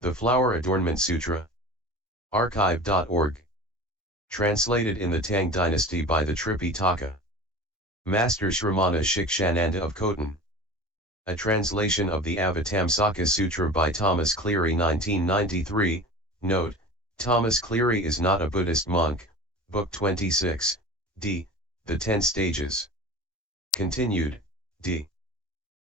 The Flower Adornment Sutra. Archive.org. Translated in the Tang Dynasty by the Tripitaka. Master Shramana Shikshananda of Khotan. A translation of the Avatamsaka-Sutra by Thomas Cleary 1993. Note, Thomas Cleary is not a Buddhist monk. Book 26, d. The 10 Stages. Continued, d.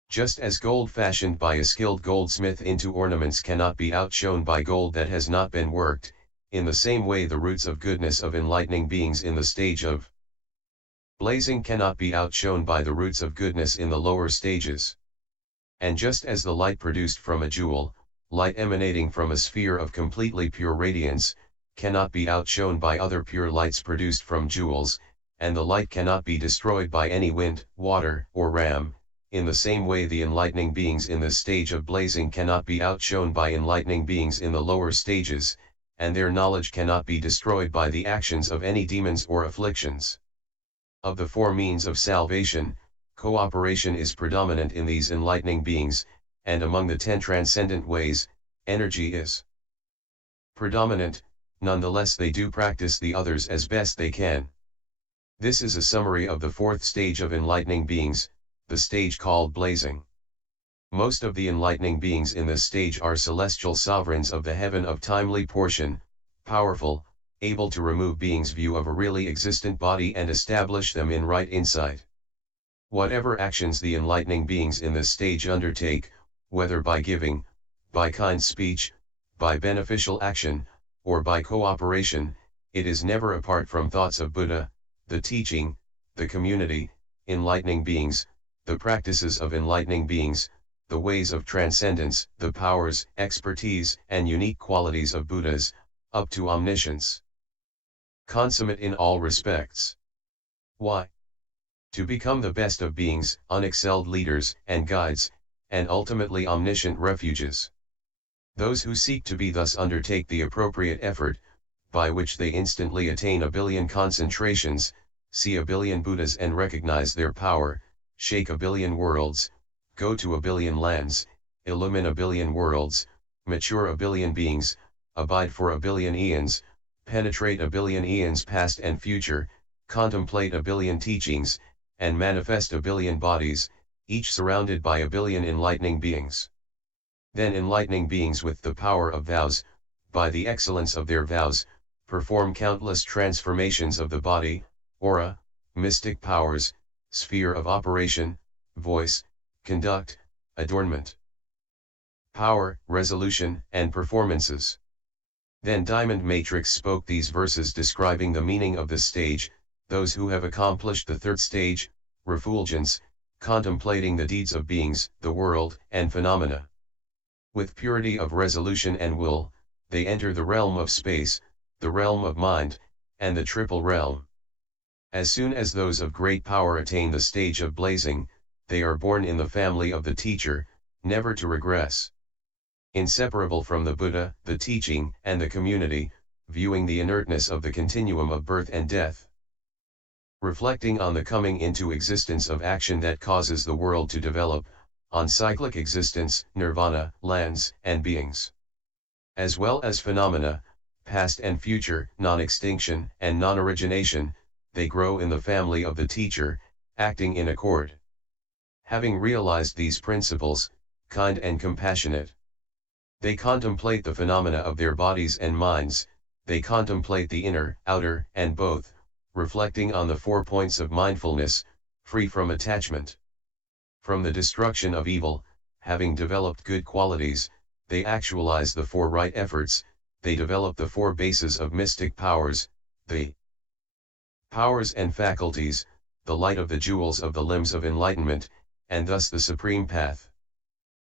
Just as gold fashioned by a skilled goldsmith into ornaments cannot be outshone by gold that has not been worked, in the same way the roots of goodness of enlightening beings in the stage of blazing cannot be outshone by the roots of goodness in the lower stages. And just as the light produced from a jewel, light emanating from a sphere of completely pure radiance, cannot be outshone by other pure lights produced from jewels, and the light cannot be destroyed by any wind, water, or ram, in the same way the enlightening beings in this stage of blazing cannot be outshone by enlightening beings in the lower stages, and their knowledge cannot be destroyed by the actions of any demons or afflictions. Of the 4 means of salvation, cooperation is predominant in these enlightening beings, and among the 10 transcendent ways, energy is predominant. Nonetheless they do practice the others as best they can. This is a summary of the 4th stage of enlightening beings, the stage called blazing. Most of the enlightening beings in this stage are celestial sovereigns of the heaven of timely portion, powerful, able to remove beings' view of a really existent body and establish them in right insight. Whatever actions the enlightening beings in this stage undertake, whether by giving, by kind speech, by beneficial action, or by cooperation, it is never apart from thoughts of Buddha, the teaching, the community, enlightening beings, the practices of enlightening beings, the ways of transcendence, the powers, expertise, and unique qualities of Buddhas, up to omniscience. Consummate in all respects. Why? To become the best of beings, unexcelled leaders and guides, and ultimately omniscient refuges. Those who seek to be thus undertake the appropriate effort, by which they instantly attain a billion concentrations, see a billion Buddhas and recognize their power, shake a billion worlds, go to a billion lands, illumine a billion worlds, mature a billion beings, abide for a billion eons, penetrate a billion eons past and future, contemplate a billion teachings, and manifest a billion bodies, each surrounded by a billion enlightening beings. Then enlightening beings with the power of vows, by the excellence of their vows, perform countless transformations of the body, aura, mystic powers, sphere of operation, voice, conduct, adornment, power, resolution, and performances. Then Diamond Matrix spoke these verses describing the meaning of this stage, those who have accomplished the 3rd stage, refulgence, contemplating the deeds of beings, the world, and phenomena. With purity of resolution and will, they enter the realm of space, the realm of mind, and the triple realm. As soon as those of great power attain the stage of blazing, they are born in the family of the teacher, never to regress. Inseparable from the Buddha, the teaching, and the community, viewing the inertness of the continuum of birth and death. Reflecting on the coming into existence of action that causes the world to develop, on cyclic existence, nirvana, lands, and beings. As well as phenomena, past and future, non-extinction, and non-origination, they grow in the family of the teacher, acting in accord. Having realized these principles, kind and compassionate, they contemplate the phenomena of their bodies and minds, they contemplate the inner, outer, and both, reflecting on the 4 points of mindfulness, free from attachment. From the destruction of evil, having developed good qualities, they actualize the 4 right efforts, they develop the 4 bases of mystic powers, the powers and faculties, the light of the jewels of the limbs of enlightenment, and thus the supreme path.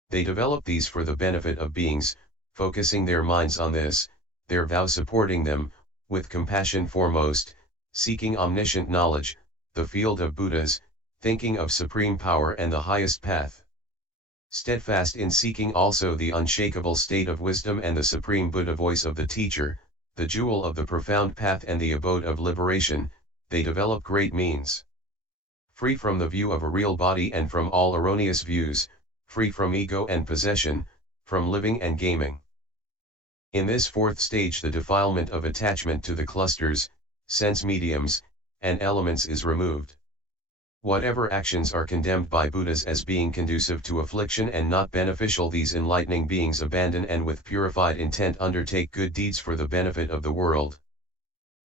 They develop these for the benefit of beings, focusing their minds on this, their vow supporting them, with compassion foremost, seeking omniscient knowledge, the field of Buddhas, thinking of supreme power and the highest path. Steadfast in seeking also the unshakable state of wisdom and the supreme Buddha voice of the teacher, the jewel of the profound path and the abode of liberation, they develop great means. Free from the view of a real body and from all erroneous views, free from ego and possession, from living and gaming. In this fourth stage the defilement of attachment to the clusters, sense mediums, and elements is removed. Whatever actions are condemned by Buddhas as being conducive to affliction and not beneficial, these enlightening beings abandon and with purified intent undertake good deeds for the benefit of the world.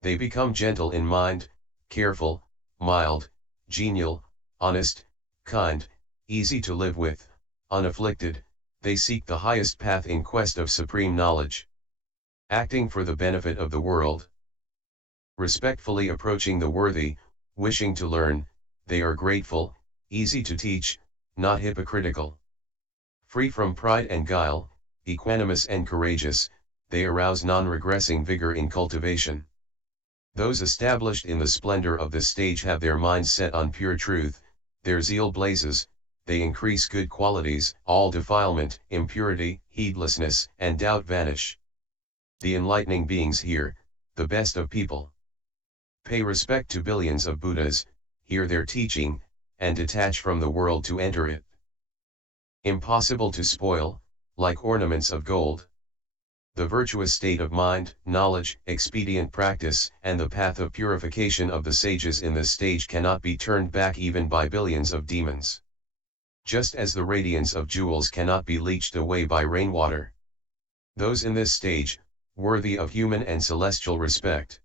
They become gentle in mind, careful, mild, genial, honest, kind, easy to live with, unafflicted. They seek the highest path in quest of supreme knowledge, acting for the benefit of the world. Respectfully approaching the worthy, wishing to learn, they are grateful, easy to teach, not hypocritical. Free from pride and guile, equanimous and courageous, they arouse non-regressing vigor in cultivation. Those established in the splendor of this stage have their minds set on pure truth, their zeal blazes, they increase good qualities, all defilement, impurity, heedlessness, and doubt vanish. The enlightening beings here, the best of people, pay respect to billions of Buddhas, hear their teaching, and detach from the world to enter it. Impossible to spoil, like ornaments of gold. The virtuous state of mind, knowledge, expedient practice, and the path of purification of the sages in this stage cannot be turned back even by billions of demons. Just as the radiance of jewels cannot be leached away by rainwater. Those in this stage, worthy of human and celestial respect,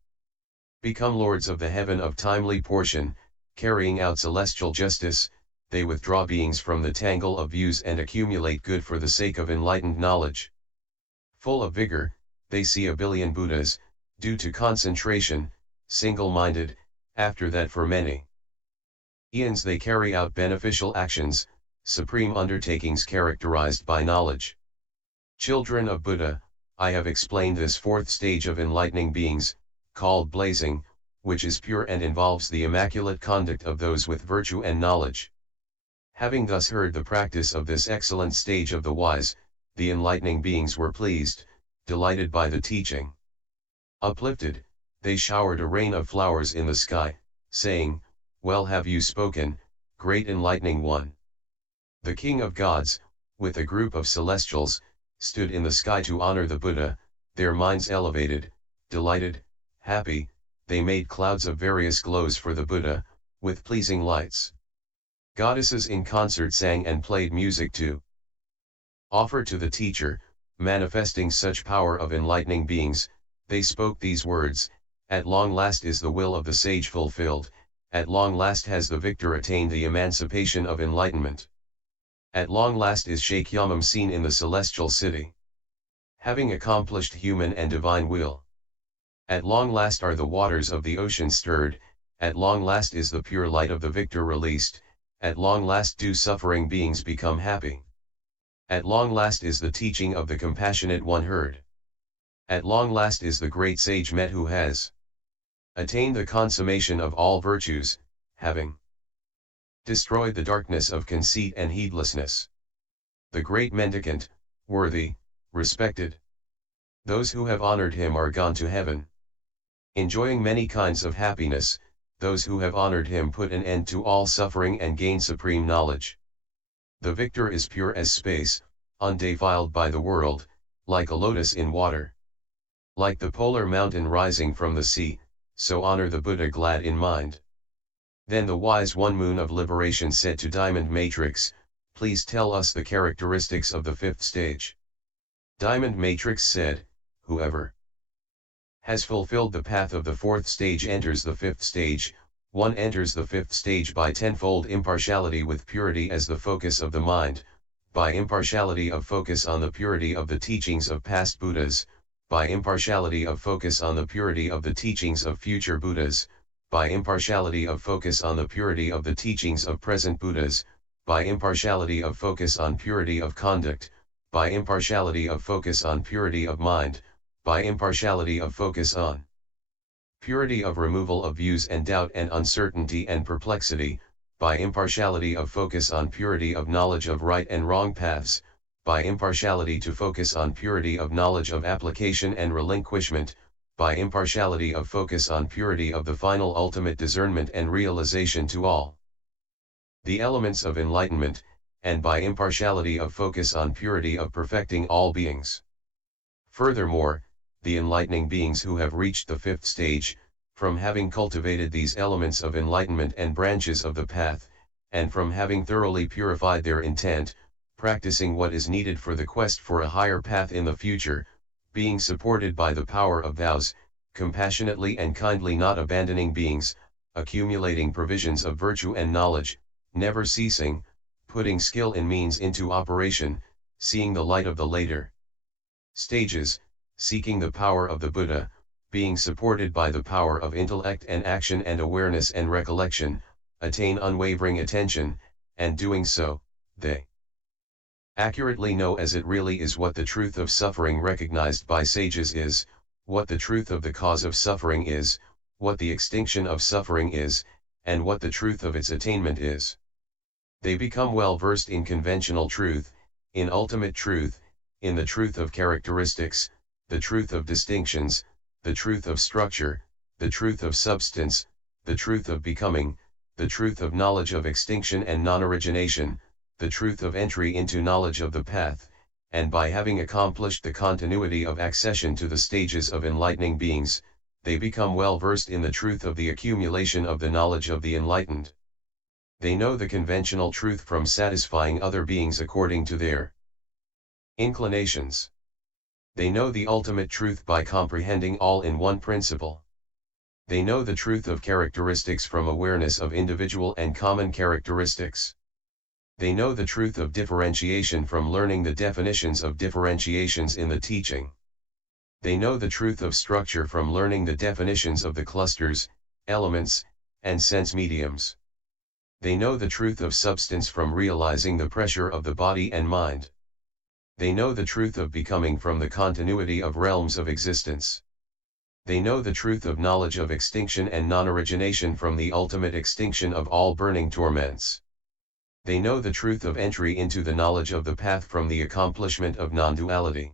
become lords of the heaven of timely portion, carrying out celestial justice. They withdraw beings from the tangle of views and accumulate good for the sake of enlightened knowledge. Full of vigor, they see a billion Buddhas, due to concentration, single-minded, after that for many eons they carry out beneficial actions, supreme undertakings characterized by knowledge. Children of Buddha, I have explained this fourth stage of enlightening beings, called blazing, which is pure and involves the immaculate conduct of those with virtue and knowledge. Having thus heard the practice of this excellent stage of the wise, the enlightening beings were pleased, delighted by the teaching. Uplifted, they showered a rain of flowers in the sky, saying, "Well have you spoken, great enlightening one." The King of Gods, with a group of celestials, stood in the sky to honor the Buddha, their minds elevated, delighted, happy. They made clouds of various glows for the Buddha, with pleasing lights. Goddesses in concert sang and played music to offer to the teacher, manifesting such power of enlightening beings. They spoke these words, "At long last is the will of the sage fulfilled, at long last has the victor attained the emancipation of enlightenment. At long last is Shakyamam seen in the celestial city, having accomplished human and divine will. At long last are the waters of the ocean stirred, at long last is the pure light of the victor released, at long last do suffering beings become happy. At long last is the teaching of the compassionate one heard. At long last is the great sage met who has attained the consummation of all virtues, having destroyed the darkness of conceit and heedlessness. The great mendicant, worthy, respected. Those who have honored him are gone to heaven, enjoying many kinds of happiness. Those who have honored him put an end to all suffering and gain supreme knowledge. The victor is pure as space, undefiled by the world, like a lotus in water. Like the polar mountain rising from the sea, so honor the Buddha glad in mind." Then the wise one Moon of Liberation said to Diamond Matrix, "Please tell us the characteristics of the fifth stage." Diamond Matrix said, "Whoever has fulfilled the path of the fourth stage enters the fifth stage. One enters the fifth stage by tenfold impartiality with purity as the focus of the mind, by impartiality of focus on the purity of the teachings of past Buddhas, by impartiality of focus on the purity of the teachings of future Buddhas, by impartiality of focus on the purity of the teachings of present Buddhas, by impartiality of focus on purity of conduct, by impartiality of focus on purity of mind, by impartiality of focus on purity of removal of views and doubt and uncertainty and perplexity, by impartiality of focus on purity of knowledge of right and wrong paths, by impartiality to focus on purity of knowledge of application and relinquishment, by impartiality of focus on purity of the final ultimate discernment and realization to all the elements of enlightenment, and by impartiality of focus on purity of perfecting all beings. Furthermore, the enlightening beings who have reached the fifth stage, from having cultivated these elements of enlightenment and branches of the path, and from having thoroughly purified their intent, practicing what is needed for the quest for a higher path in the future, being supported by the power of vows, compassionately and kindly not abandoning beings, accumulating provisions of virtue and knowledge, never ceasing, putting skill and means into operation, seeing the light of the later stages, seeking the power of the Buddha, being supported by the power of intellect and action and awareness and recollection, attain unwavering attention, and doing so, they accurately know as it really is what the truth of suffering recognized by sages is, what the truth of the cause of suffering is, what the extinction of suffering is, and what the truth of its attainment is. They become well versed in conventional truth, in ultimate truth, in the truth of characteristics, the truth of distinctions, the truth of structure, the truth of substance, the truth of becoming, the truth of knowledge of extinction and non-origination, the truth of entry into knowledge of the path, and by having accomplished the continuity of accession to the stages of enlightening beings, they become well versed in the truth of the accumulation of the knowledge of the enlightened. They know the conventional truth from satisfying other beings according to their inclinations. They know the ultimate truth by comprehending all in one principle. They know the truth of characteristics from awareness of individual and common characteristics. They know the truth of differentiation from learning the definitions of differentiations in the teaching. They know the truth of structure from learning the definitions of the clusters, elements, and sense mediums. They know the truth of substance from realizing the pressure of the body and mind. They know the truth of becoming from the continuity of realms of existence. They know the truth of knowledge of extinction and non-origination from the ultimate extinction of all burning torments. They know the truth of entry into the knowledge of the path from the accomplishment of non-duality.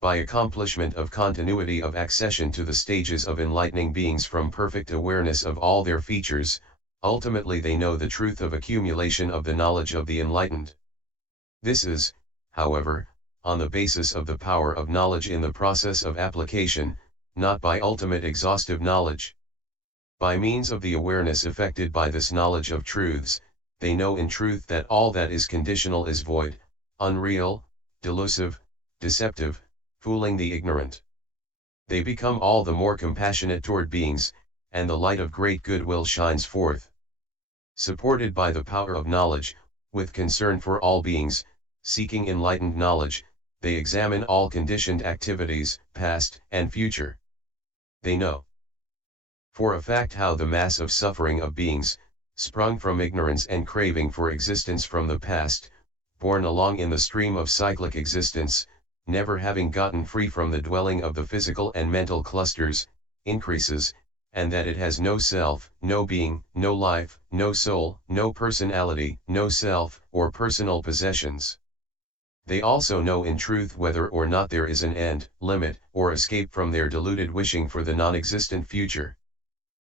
By accomplishment of continuity of accession to the stages of enlightening beings from perfect awareness of all their features, ultimately they know the truth of accumulation of the knowledge of the enlightened. This is, however, on the basis of the power of knowledge in the process of application, not by ultimate exhaustive knowledge. By means of the awareness effected by this knowledge of truths, they know in truth that all that is conditional is void, unreal, delusive, deceptive, fooling the ignorant. They become all the more compassionate toward beings, and the light of great goodwill shines forth. Supported by the power of knowledge, with concern for all beings, seeking enlightened knowledge, they examine all conditioned activities, past and future. They know for a fact how the mass of suffering of beings, sprung from ignorance and craving for existence from the past, borne along in the stream of cyclic existence, never having gotten free from the dwelling of the physical and mental clusters, increases, and that it has no self, no being, no life, no soul, no personality, no self, or personal possessions. They also know in truth whether or not there is an end, limit, or escape from their deluded wishing for the non-existent future.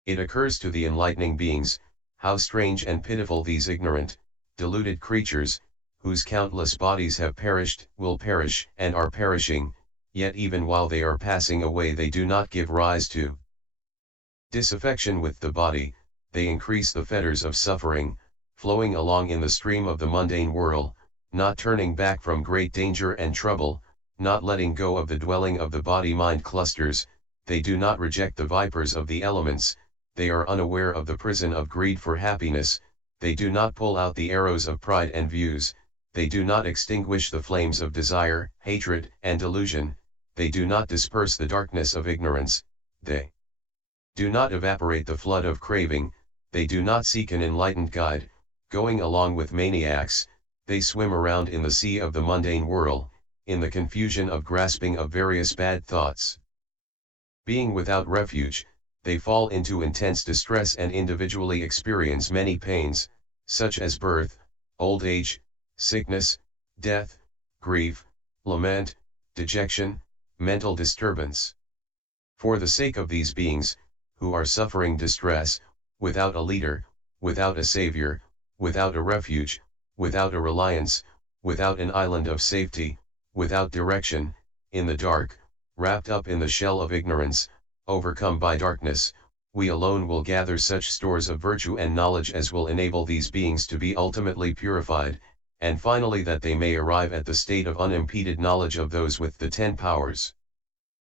It occurs to the enlightening beings, how strange and pitiful these ignorant, deluded creatures, whose countless bodies have perished, will perish, and are perishing, yet even while they are passing away they do not give rise to disaffection with the body, they increase the fetters of suffering, flowing along in the stream of the mundane whirl, not turning back from great danger and trouble, not letting go of the dwelling of the body-mind clusters. They do not reject the vipers of the elements, they are unaware of the prison of greed for happiness, they do not pull out the arrows of pride and views, they do not extinguish the flames of desire, hatred, and delusion, they do not disperse the darkness of ignorance, they do not evaporate the flood of craving, they do not seek an enlightened guide, going along with maniacs, they swim around in the sea of the mundane whirl, in the confusion of grasping of various bad thoughts. Being without refuge, they fall into intense distress and individually experience many pains, such as birth, old age, sickness, death, grief, lament, dejection, mental disturbance. For the sake of these beings, who are suffering distress, without a leader, without a savior, without a refuge, without a reliance, without an island of safety, without direction, in the dark, wrapped up in the shell of ignorance, overcome by darkness, we alone will gather such stores of virtue and knowledge as will enable these beings to be ultimately purified, and finally that they may arrive at the state of unimpeded knowledge of those with the 10 powers.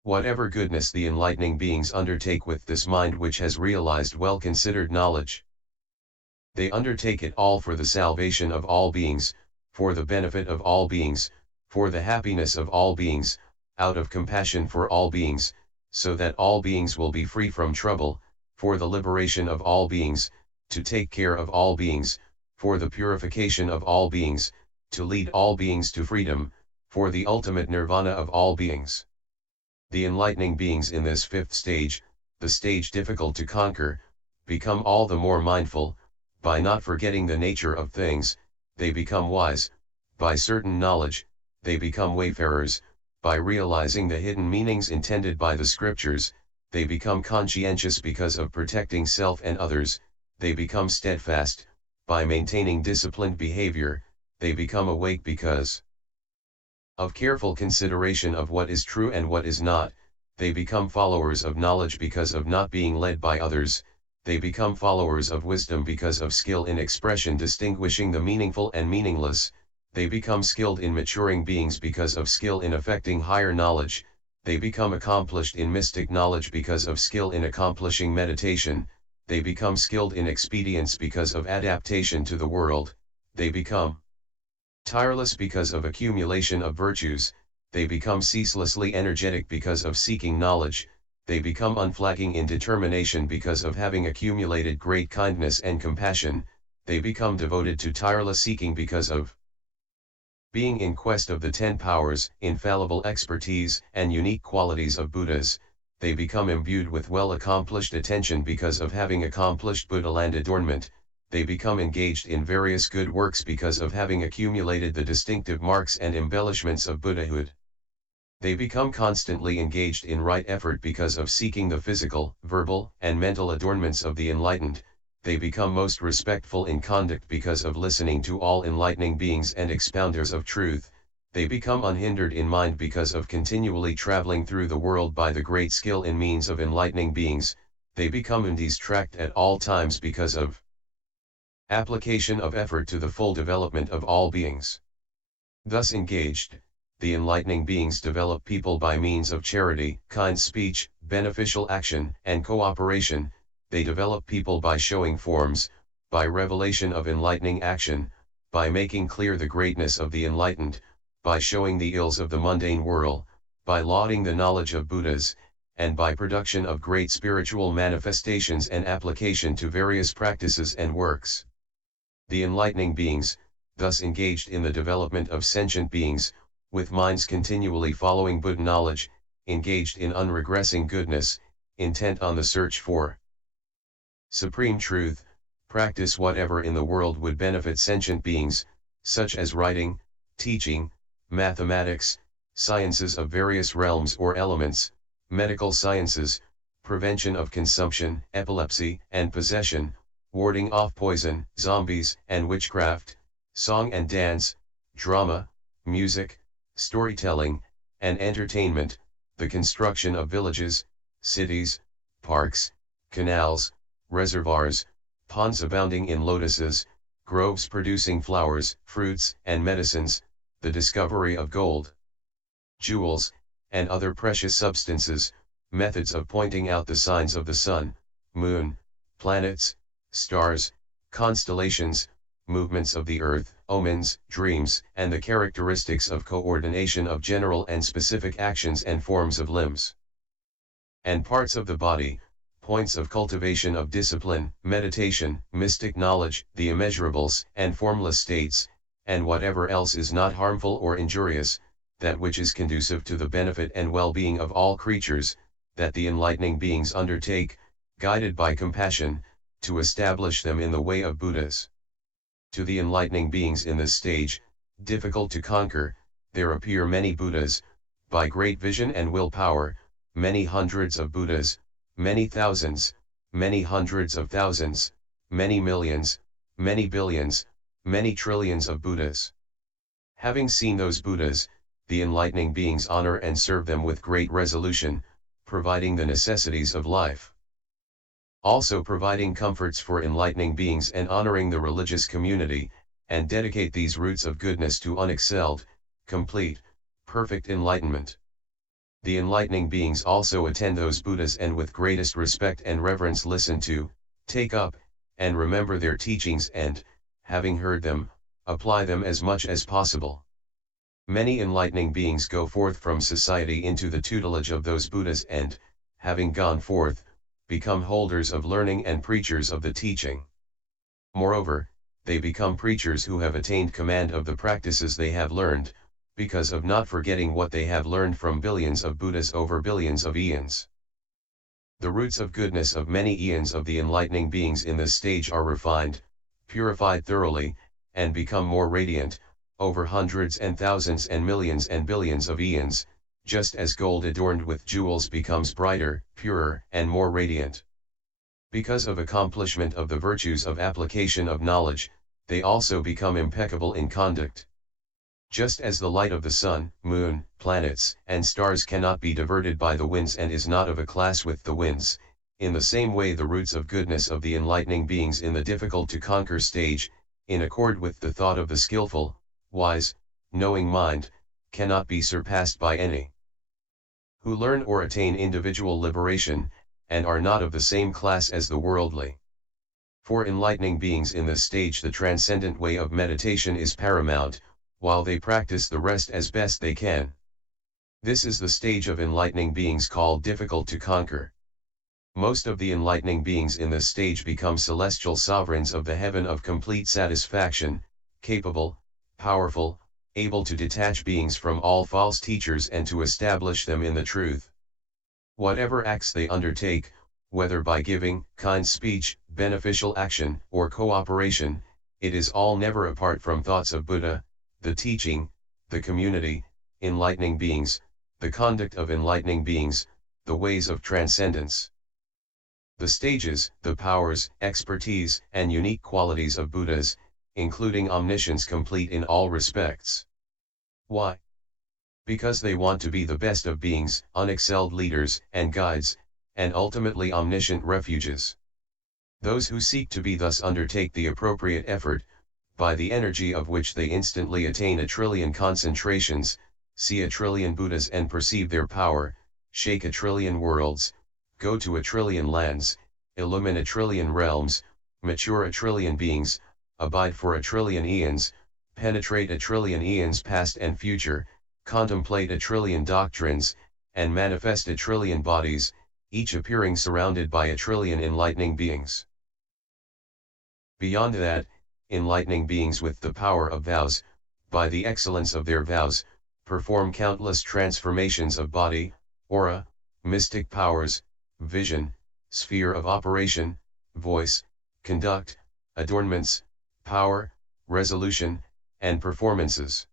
Whatever goodness the enlightening beings undertake with this mind which has realized well-considered knowledge, they undertake it all for the salvation of all beings, for the benefit of all beings, for the happiness of all beings, out of compassion for all beings, so that all beings will be free from trouble, for the liberation of all beings, to take care of all beings, for the purification of all beings, to lead all beings to freedom, for the ultimate nirvana of all beings. The enlightening beings in this 5th stage, the stage difficult to conquer, become all the more mindful. By not forgetting the nature of things, they become wise. By certain knowledge, they become wayfarers. By realizing the hidden meanings intended by the scriptures, they become conscientious because of protecting self and others. They become steadfast. By maintaining disciplined behavior, they become awake because of careful consideration of what is true and what is not. They become followers of knowledge because of not being led by others. They become followers of wisdom because of skill in expression distinguishing the meaningful and meaningless. They become skilled in maturing beings because of skill in affecting higher knowledge. They become accomplished in mystic knowledge because of skill in accomplishing meditation. They become skilled in expedience because of adaptation to the world. They become tireless because of accumulation of virtues. They become ceaselessly energetic because of seeking knowledge. They become unflagging in determination because of having accumulated great kindness and compassion. They become devoted to tireless seeking because of being in quest of the 10 powers, infallible expertise, and unique qualities of Buddhas. They become imbued with well-accomplished attention because of having accomplished Buddhaland adornment. They become engaged in various good works because of having accumulated the distinctive marks and embellishments of Buddhahood. They become constantly engaged in right effort because of seeking the physical, verbal, and mental adornments of the enlightened. They become most respectful in conduct because of listening to all enlightening beings and expounders of truth. They become unhindered in mind because of continually traveling through the world by the great skill in means of enlightening beings. They become undistracted at all times because of application of effort to the full development of all beings. Thus engaged, the enlightening beings develop people by means of charity, kind speech, beneficial action, and cooperation. They develop people by showing forms, by revelation of enlightening action, by making clear the greatness of the enlightened, by showing the ills of the mundane world, by lauding the knowledge of Buddhas, and by production of great spiritual manifestations and application to various practices and works. The enlightening beings, thus engaged in the development of sentient beings, with minds continually following Buddha knowledge, engaged in unregressing goodness, intent on the search for supreme truth, practice whatever in the world would benefit sentient beings, such as writing, teaching, mathematics, sciences of various realms or elements, medical sciences, prevention of consumption, epilepsy, and possession, warding off poison, zombies, and witchcraft, song and dance, drama, music, storytelling, and entertainment, the construction of villages, cities, parks, canals, reservoirs, ponds abounding in lotuses, groves producing flowers, fruits, and medicines, the discovery of gold, jewels, and other precious substances, methods of pointing out the signs of the sun, moon, planets, stars, constellations, movements of the earth, omens, dreams, and the characteristics of coordination of general and specific actions and forms of limbs and parts of the body, points of cultivation of discipline, meditation, mystic knowledge, the immeasurables and formless states, and whatever else is not harmful or injurious, that which is conducive to the benefit and well-being of all creatures, that the enlightening beings undertake, guided by compassion, to establish them in the way of Buddhas. To the enlightening beings in this stage, difficult to conquer, there appear many Buddhas, by great vision and willpower, many hundreds of Buddhas, many thousands, many hundreds of thousands, many millions, many billions, many trillions of Buddhas. Having seen those Buddhas, the enlightening beings honor and serve them with great resolution, providing the necessities of life. Also providing comforts for enlightening beings and honoring the religious community, and dedicate these roots of goodness to unexcelled, complete, perfect enlightenment. The enlightening beings also attend those Buddhas and with greatest respect and reverence listen to, take up, and remember their teachings and, having heard them, apply them as much as possible. Many enlightening beings go forth from society into the tutelage of those Buddhas and, having gone forth, become holders of learning and preachers of the teaching. Moreover, they become preachers who have attained command of the practices they have learned, because of not forgetting what they have learned from billions of Buddhas over billions of eons. The roots of goodness of many eons of the enlightening beings in this stage are refined, purified thoroughly, and become more radiant, over hundreds and thousands and millions and billions of eons, just as gold adorned with jewels becomes brighter, purer, and more radiant. Because of accomplishment of the virtues of application of knowledge, they also become impeccable in conduct. Just as the light of the sun, moon, planets, and stars cannot be diverted by the winds and is not of a class with the winds, in the same way the roots of goodness of the enlightening beings in the difficult to conquer stage, in accord with the thought of the skillful, wise, knowing mind, cannot be surpassed by any who learn or attain individual liberation, and are not of the same class as the worldly. For enlightening beings in this stage the transcendent way of meditation is paramount, while they practice the rest as best they can. This is the stage of enlightening beings called difficult to conquer. Most of the enlightening beings in this stage become celestial sovereigns of the heaven of complete satisfaction, capable, powerful, able to detach beings from all false teachers and to establish them in the truth. Whatever acts they undertake, whether by giving, kind speech, beneficial action, or cooperation, it is all never apart from thoughts of Buddha, the teaching, the community, enlightening beings, the conduct of enlightening beings, the ways of transcendence. The stages, the powers, expertise, and unique qualities of Buddhas, including omniscience complete in all respects. Why? Because they want to be the best of beings, unexcelled leaders and guides, and ultimately omniscient refuges. Those who seek to be thus undertake the appropriate effort, by the energy of which they instantly attain a trillion concentrations, see a trillion Buddhas and perceive their power, shake a trillion worlds, go to a trillion lands, illumine a trillion realms, mature a trillion beings, abide for a trillion eons, penetrate a trillion eons past and future, contemplate a trillion doctrines, and manifest a trillion bodies, each appearing surrounded by a trillion enlightening beings. Beyond that, enlightening beings with the power of vows, by the excellence of their vows, perform countless transformations of body, aura, mystic powers, vision, sphere of operation, voice, conduct, adornments, power, resolution, and performances.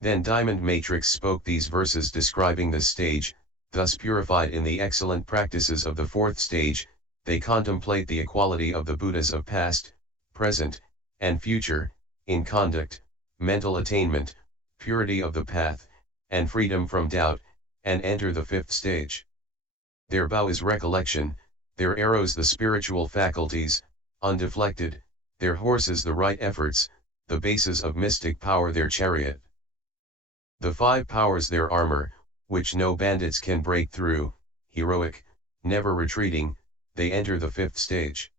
Then Diamond Matrix spoke these verses describing this stage, thus purified in the excellent practices of the fourth stage, they contemplate the equality of the Buddhas of past, present, and future, in conduct, mental attainment, purity of the path, and freedom from doubt, and enter the fifth stage. Their bow is recollection, their arrows the spiritual faculties, undeflected, their horses the right efforts, the bases of mystic power their chariot. The five powers their armor, which no bandits can break through, heroic, never retreating, they enter the fifth stage.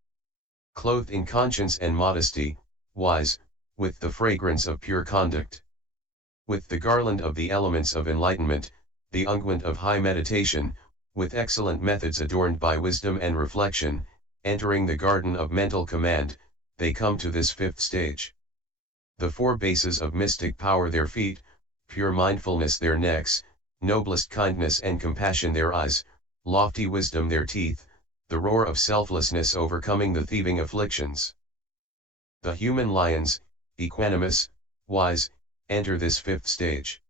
Clothed in conscience and modesty, wise, with the fragrance of pure conduct. With the garland of the elements of enlightenment, the unguent of high meditation, with excellent methods adorned by wisdom and reflection, entering the garden of mental command, they come to this fifth stage. The four bases of mystic power their feet, pure mindfulness their necks, noblest kindness and compassion their eyes, lofty wisdom their teeth, the roar of selflessness overcoming the thieving afflictions. The human lions, equanimous, wise, enter this fifth stage.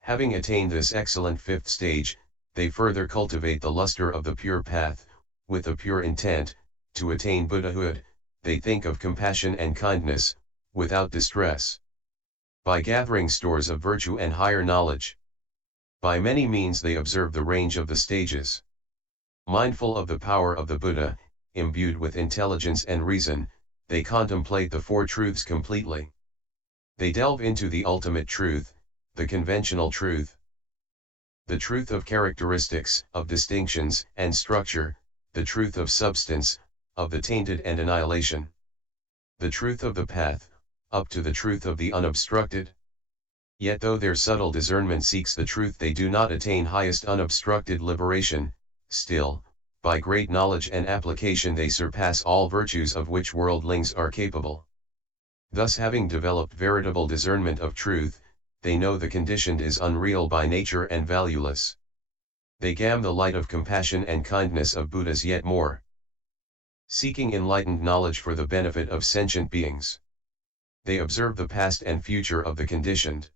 Having attained this excellent fifth stage, they further cultivate the luster of the pure path, with a pure intent, to attain Buddhahood, they think of compassion and kindness, without distress. By gathering stores of virtue and higher knowledge. By many means they observe the range of the stages. Mindful of the power of the Buddha, imbued with intelligence and reason, they contemplate the Four Truths completely. They delve into the ultimate truth, the conventional truth. The truth of characteristics, of distinctions and structure, the truth of substance, of the tainted and annihilation. The truth of the path, up to the truth of the unobstructed. Yet though their subtle discernment seeks the truth, they do not attain highest unobstructed liberation, still, by great knowledge and application they surpass all virtues of which worldlings are capable. Thus, having developed veritable discernment of truth, they know the conditioned is unreal by nature and valueless. They gam the light of compassion and kindness of Buddhas yet more, seeking enlightened knowledge for the benefit of sentient beings. They observe the past and future of the conditioned.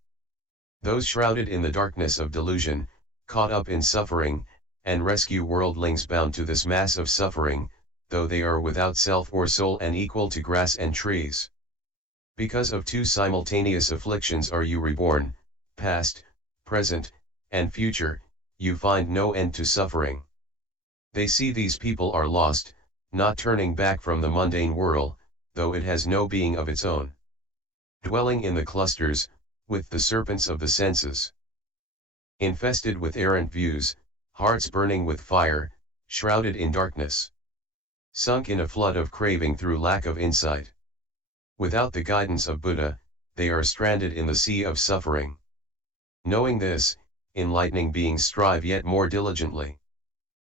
Those shrouded in the darkness of delusion, caught up in suffering, and rescue worldlings bound to this mass of suffering, though they are without self or soul and equal to grass and trees. Because of two simultaneous afflictions are you reborn, past, present, and future, you find no end to suffering. They see these people are lost, not turning back from the mundane whirl, though it has no being of its own. Dwelling in the clusters, with the serpents of the senses. Infested with errant views, hearts burning with fire, shrouded in darkness. Sunk in a flood of craving through lack of insight. Without the guidance of Buddha, they are stranded in the sea of suffering. Knowing this, enlightening beings strive yet more diligently.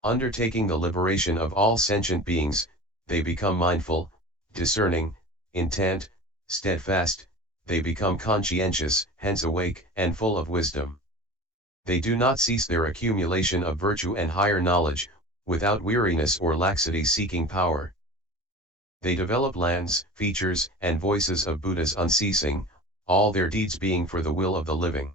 Undertaking the liberation of all sentient beings, they become mindful, discerning, intent, steadfast, they become conscientious, hence awake and full of wisdom. They do not cease their accumulation of virtue and higher knowledge, without weariness or laxity seeking power. They develop lands, features, and voices of Buddhas unceasing, all their deeds being for the will of the living.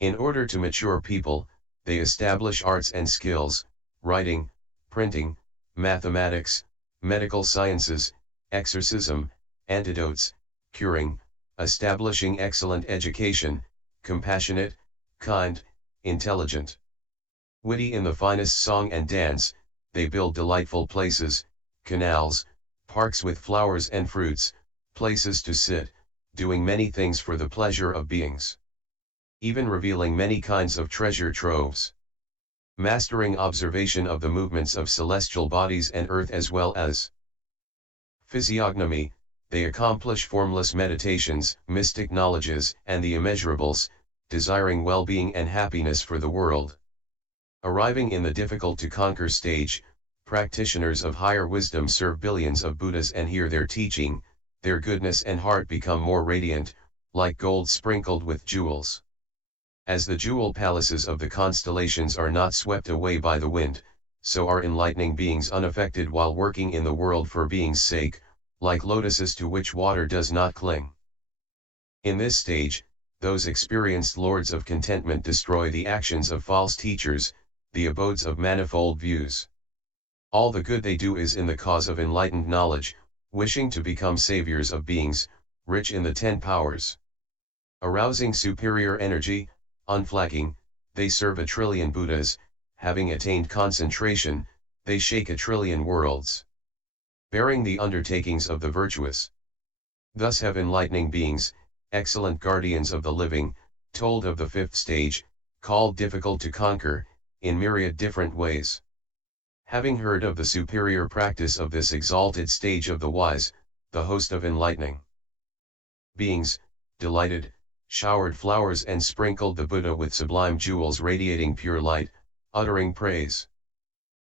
In order to mature people, they establish arts and skills, writing, printing, mathematics, medical sciences, exorcism, antidotes, curing, establishing excellent education, compassionate, kind, intelligent, witty in the finest song and dance, they build delightful places, canals, parks with flowers and fruits, places to sit, doing many things for the pleasure of beings. Even revealing many kinds of treasure troves. Mastering observation of the movements of celestial bodies and earth as well as physiognomy, they accomplish formless meditations, mystic knowledges, and the immeasurables, desiring well-being and happiness for the world. Arriving in the difficult-to-conquer stage, practitioners of higher wisdom serve billions of Buddhas and hear their teaching, their goodness and heart become more radiant, like gold sprinkled with jewels. As the jewel palaces of the constellations are not swept away by the wind, so are enlightening beings unaffected while working in the world for being's sake, like lotuses to which water does not cling. In this stage, those experienced lords of contentment destroy the actions of false teachers, the abodes of manifold views. All the good they do is in the cause of enlightened knowledge, wishing to become saviors of beings, rich in the 10 powers. Arousing superior energy, unflagging, they serve 1 trillion Buddhas, having attained concentration, they shake 1 trillion worlds. Bearing the undertakings of the virtuous. Thus have enlightening beings, excellent guardians of the living, told of the 5th stage, called difficult to conquer, in myriad different ways. Having heard of the superior practice of this exalted stage of the wise, the host of enlightening beings, delighted, showered flowers and sprinkled the Buddha with sublime jewels radiating pure light, uttering praise.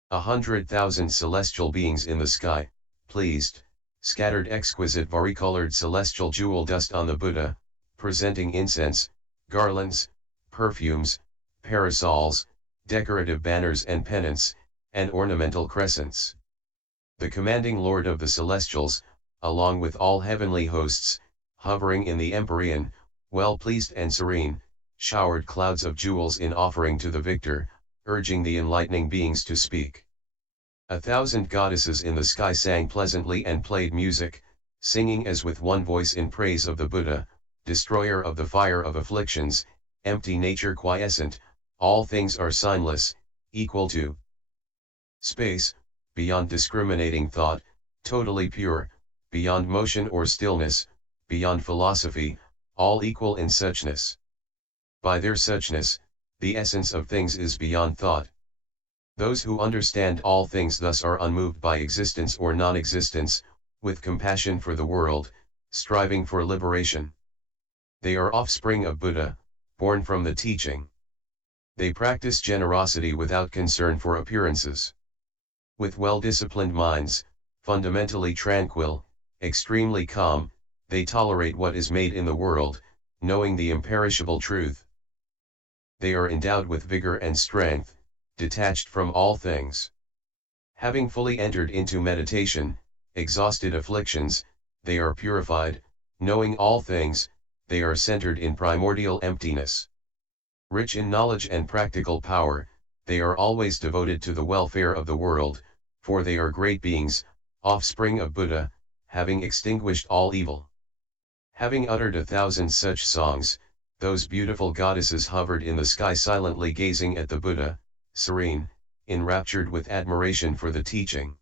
100,000 celestial beings in the sky, pleased, scattered exquisite varicolored celestial jewel dust on the Buddha, presenting incense, garlands, perfumes, parasols, decorative banners and pennants, and ornamental crescents. The commanding Lord of the Celestials, along with all heavenly hosts, hovering in the empyrean, well-pleased and serene, showered clouds of jewels in offering to the victor, urging the enlightening beings to speak. 1,000 goddesses in the sky sang pleasantly and played music, singing as with one voice in praise of the Buddha, destroyer of the fire of afflictions, empty nature quiescent, all things are signless, equal to space, beyond discriminating thought, totally pure, beyond motion or stillness, beyond philosophy, all equal in suchness. By their suchness, the essence of things is beyond thought. Those who understand all things thus are unmoved by existence or non-existence, with compassion for the world, striving for liberation. They are offspring of Buddha, born from the teaching. They practice generosity without concern for appearances. With well-disciplined minds, fundamentally tranquil, extremely calm, they tolerate what is made in the world, knowing the imperishable truth. They are endowed with vigor and strength, detached from all things. Having fully entered into meditation, exhausted afflictions, they are purified, knowing all things, they are centered in primordial emptiness. Rich in knowledge and practical power, they are always devoted to the welfare of the world, for they are great beings, offspring of Buddha, having extinguished all evil. Having uttered 1,000 such songs, those beautiful goddesses hovered in the sky silently gazing at the Buddha, serene, enraptured with admiration for the teaching.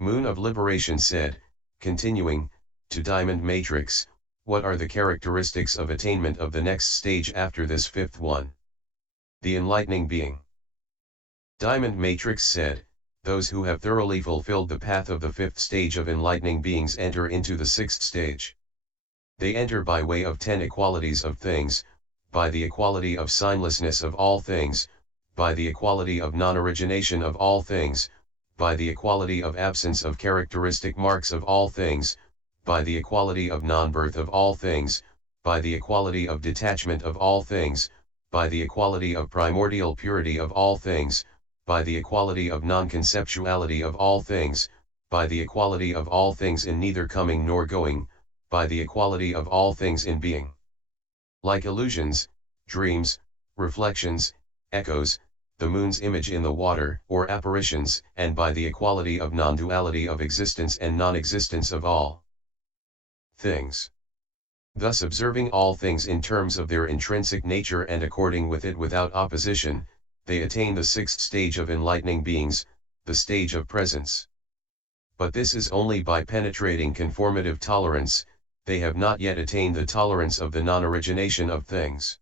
Moon of Liberation said, continuing, to Diamond Matrix, what are the characteristics of attainment of the next stage after this fifth one? The enlightening being. Diamond Matrix said, those who have thoroughly fulfilled the path of the fifth stage of enlightening beings enter into the sixth stage. They enter by way of 10 equalities of things, by the equality of signlessness of all things, by the equality of non-origination of all things, by the equality of absence of characteristic marks of all things, by the equality of non-birth of all things, by the equality of detachment of all things, by the equality of primordial purity of all things, by the equality of non-conceptuality of all things, by the equality of all things in neither coming nor going, by the equality of all things in being. Like illusions, dreams, reflections, echoes, the moon's image in the water, or apparitions, and by the equality of non-duality of existence and non-existence of all things. Thus observing all things in terms of their intrinsic nature and according with it without opposition, they attain the sixth stage of enlightening beings, the stage of presence. But this is only by penetrating conformative tolerance, they have not yet attained the tolerance of the non-origination of things.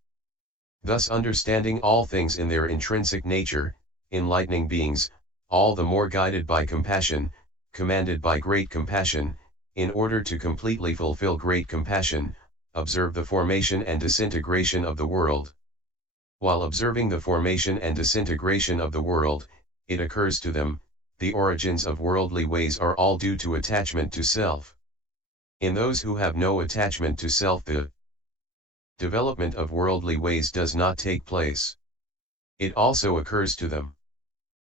Thus understanding all things in their intrinsic nature, enlightening beings, all the more guided by compassion, commanded by great compassion, in order to completely fulfill great compassion, observe the formation and disintegration of the world. While observing the formation and disintegration of the world, it occurs to them, the origins of worldly ways are all due to attachment to self. In those who have no attachment to self, the development of worldly ways does not take place. It also occurs to them.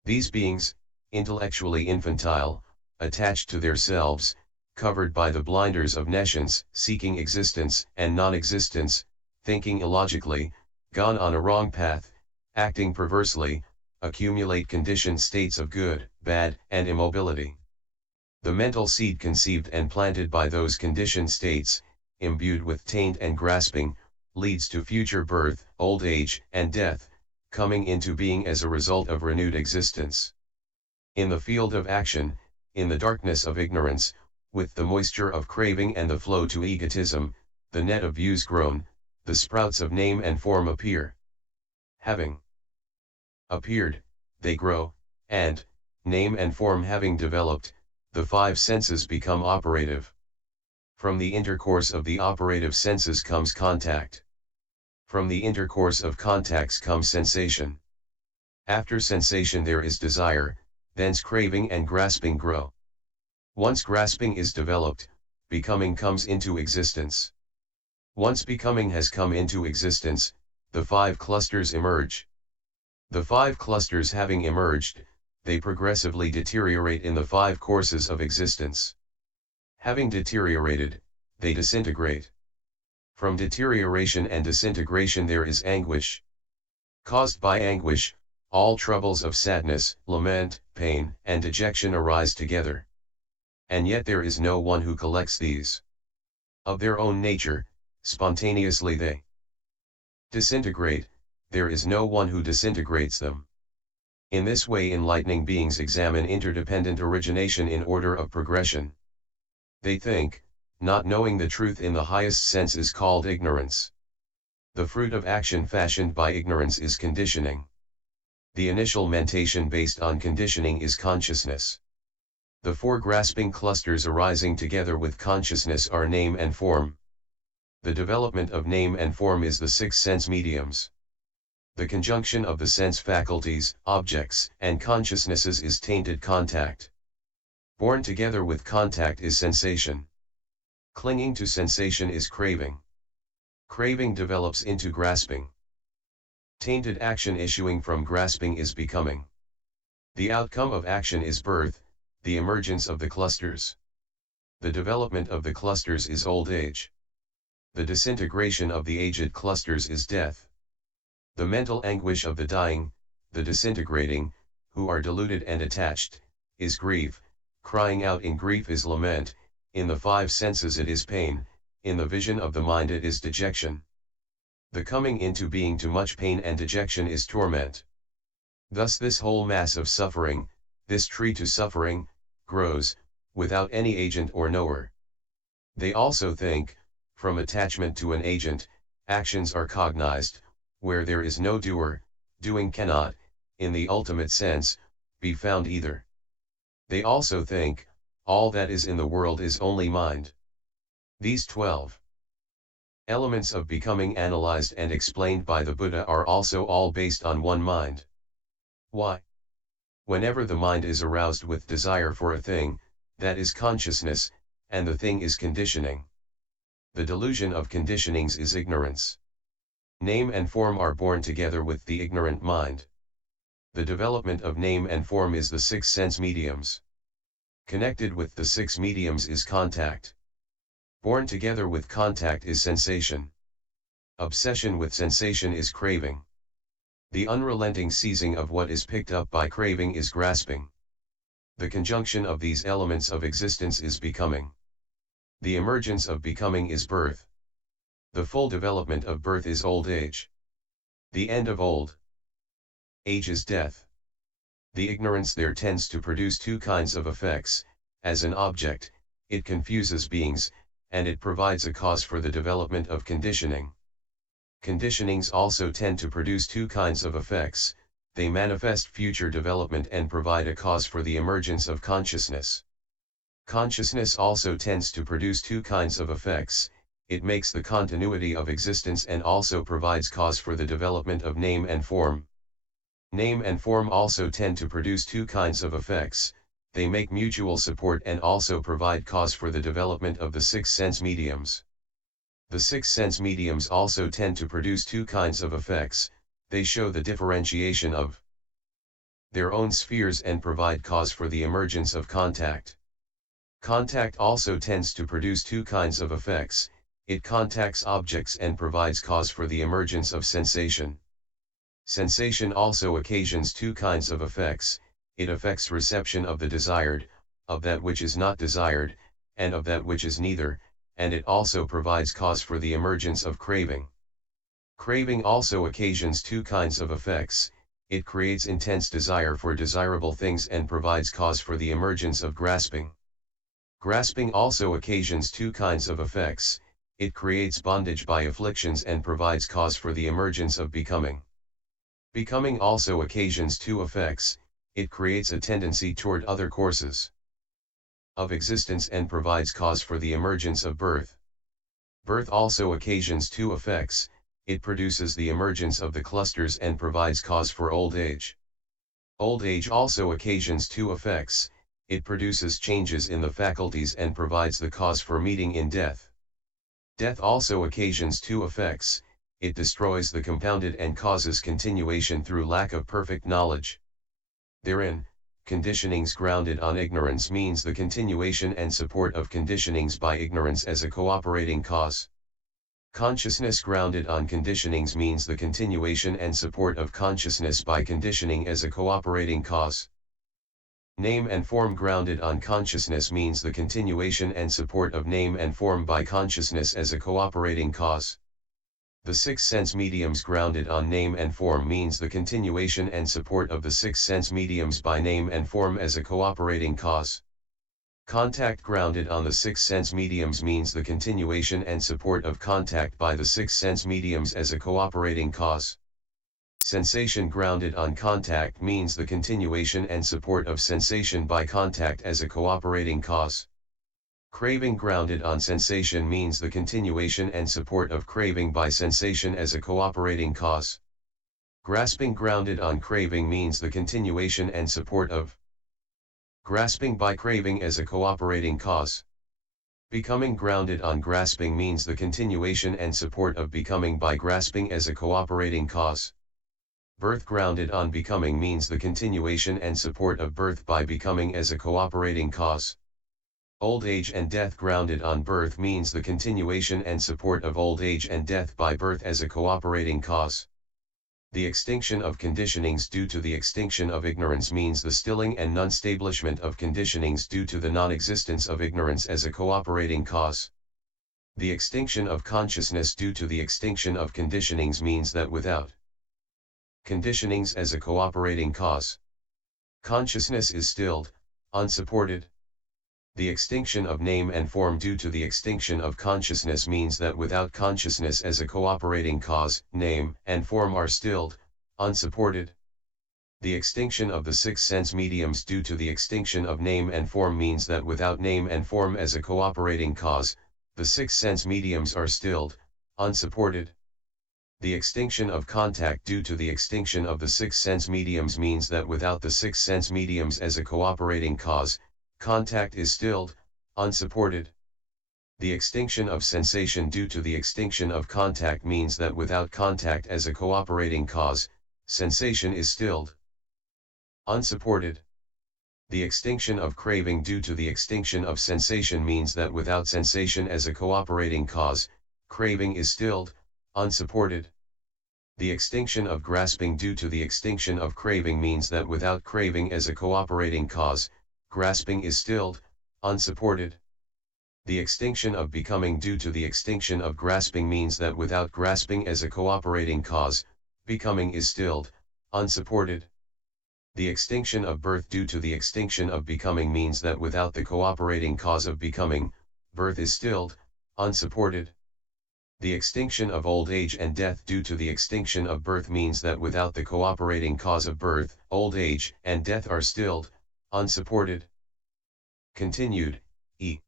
These beings, intellectually infantile, attached to their selves, covered by the blinders of nescience, seeking existence and non-existence, thinking illogically, gone on a wrong path, acting perversely, accumulate conditioned states of good, bad, and immobility. The mental seed conceived and planted by those conditioned states, imbued with taint and grasping, leads to future birth, old age, and death, coming into being as a result of renewed existence. In the field of action, in the darkness of ignorance, with the moisture of craving and the flow to egotism, the net of views grown, the sprouts of name and form appear. Having appeared, they grow, and, name and form having developed, the five senses become operative. From the intercourse of the operative senses comes contact. From the intercourse of contacts comes sensation. After sensation there is desire, thence craving and grasping grow. Once grasping is developed, becoming comes into existence. Once becoming has come into existence, the five clusters emerge. The five clusters having emerged, they progressively deteriorate in the five courses of existence. Having deteriorated, they disintegrate. From deterioration and disintegration there is anguish. Caused by anguish, all troubles of sadness, lament, pain, and dejection arise together. And yet there is no one who collects these. Of their own nature, spontaneously they disintegrate, there is no one who disintegrates them. In this way enlightening beings examine interdependent origination in order of progression. They think, not knowing the truth in the highest sense is called ignorance. The fruit of action fashioned by ignorance is conditioning. The initial mentation based on conditioning is consciousness. The four grasping clusters arising together with consciousness are name and form. The development of name and form is the six sense mediums. The conjunction of the sense faculties, objects, and consciousnesses is tainted contact. Born together with contact is sensation. Clinging to sensation is craving. Craving develops into grasping. Tainted action issuing from grasping is becoming. The outcome of action is birth, the emergence of the clusters. The development of the clusters is old age. The disintegration of the aged clusters is death. The mental anguish of the dying, the disintegrating, who are deluded and attached, is grief. Crying out in grief is lament, in the five senses it is pain, in the vision of the mind it is dejection. The coming into being to much pain and dejection is torment. Thus this whole mass of suffering, this tree to suffering, grows, without any agent or knower. They also think, from attachment to an agent, actions are cognized, where there is no doer, doing cannot, in the ultimate sense, be found either. They also think, all that is in the world is only mind. These 12 elements of becoming analyzed and explained by the Buddha are also all based on one mind. Why? Whenever the mind is aroused with desire for a thing, that is consciousness, and the thing is conditioning. The delusion of conditionings is ignorance. Name and form are born together with the ignorant mind. The development of name and form is the six sense mediums. Connected with the six mediums is contact. Born together with contact is sensation. Obsession with sensation is craving. The unrelenting seizing of what is picked up by craving is grasping. The conjunction of these elements of existence is becoming. The emergence of becoming is birth. The full development of birth is old age. The end of old age is death. The ignorance there tends to produce two kinds of effects. As an object, it confuses beings, and it provides a cause for the development of conditioning. Conditionings also tend to produce two kinds of effects. They manifest future development and provide a cause for the emergence of consciousness. Consciousness also tends to produce two kinds of effects. It makes the continuity of existence and also provides cause for the development of name and form. Name and form also tend to produce two kinds of effects. They make mutual support and also provide cause for the development of the six sense mediums. The six sense mediums also tend to produce two kinds of effects. They show the differentiation of their own spheres and provide cause for the emergence of contact. Contact also tends to produce two kinds of effects. It contacts objects and provides cause for the emergence of sensation. Sensation also occasions two kinds of effects. It affects reception of the desired, of that which is not desired, and of that which is neither, and it also provides cause for the emergence of craving. Craving also occasions two kinds of effects. It creates intense desire for desirable things and provides cause for the emergence of grasping. Grasping also occasions two kinds of effects. It creates bondage by afflictions and provides cause for the emergence of becoming. Becoming also occasions two effects. It creates a tendency toward other courses of existence and provides cause for the emergence of birth. Birth also occasions two effects. It produces the emergence of the clusters and provides cause for old age. Old age also occasions two effects. It produces changes in the faculties and provides the cause for meeting in death. Death also occasions two effects. It destroys the compounded and causes continuation through lack of perfect knowledge. Therein, conditionings grounded on ignorance means the continuation and support of conditionings by ignorance as a cooperating cause. Consciousness grounded on conditionings means the continuation and support of consciousness by conditioning as a cooperating cause. Name and form grounded on consciousness means the continuation and support of name and form by consciousness as a cooperating cause. The six sense mediums grounded on name and form means the continuation and support of the six sense mediums by name and form as a cooperating cause. Contact grounded on the six sense mediums means the continuation and support of contact by the six sense mediums as a cooperating cause. Sensation grounded on contact means the continuation and support of sensation by contact as a cooperating cause. Craving grounded on sensation means the continuation and support of craving by sensation as a cooperating cause. Grasping grounded on craving means the continuation and support of grasping by craving as a cooperating cause. Becoming grounded on grasping means the continuation and support of becoming by grasping as a cooperating cause. Birth grounded on becoming means the continuation and support of birth by becoming as a cooperating cause. Old age and death grounded on birth means the continuation and support of old age and death by birth as a cooperating cause. The extinction of conditionings due to the extinction of ignorance means the stilling and non-stablishment of conditionings due to the non-existence of ignorance as a cooperating cause. The extinction of consciousness due to the extinction of conditionings means that without conditionings as a cooperating cause, consciousness is stilled, unsupported. The extinction of name and form due to the extinction of consciousness means that without consciousness as a cooperating cause, name and form are stilled, unsupported. The extinction of the six sense mediums due to the extinction of name and form means that without name and form as a cooperating cause, the six sense mediums are stilled, unsupported. The extinction of contact due to the extinction of the six sense mediums means that without the six sense mediums as a cooperating cause, contact is stilled, unsupported. The extinction of sensation due to the extinction of contact means that without contact as a cooperating cause, sensation is stilled, unsupported. The extinction of craving due to the extinction of sensation means that without sensation as a cooperating cause, craving is stilled, unsupported. The extinction of grasping due to the extinction of craving means that without craving as a cooperating cause, grasping is stilled, unsupported. The extinction of becoming due to the extinction of grasping means that without grasping as a cooperating cause, becoming is stilled, unsupported. The extinction of birth due to the extinction of becoming means that without the cooperating cause of becoming, birth is stilled, unsupported. The extinction of old age and death due to the extinction of birth means that without the cooperating cause of birth, old age and death are stilled, unsupported. Continued, E.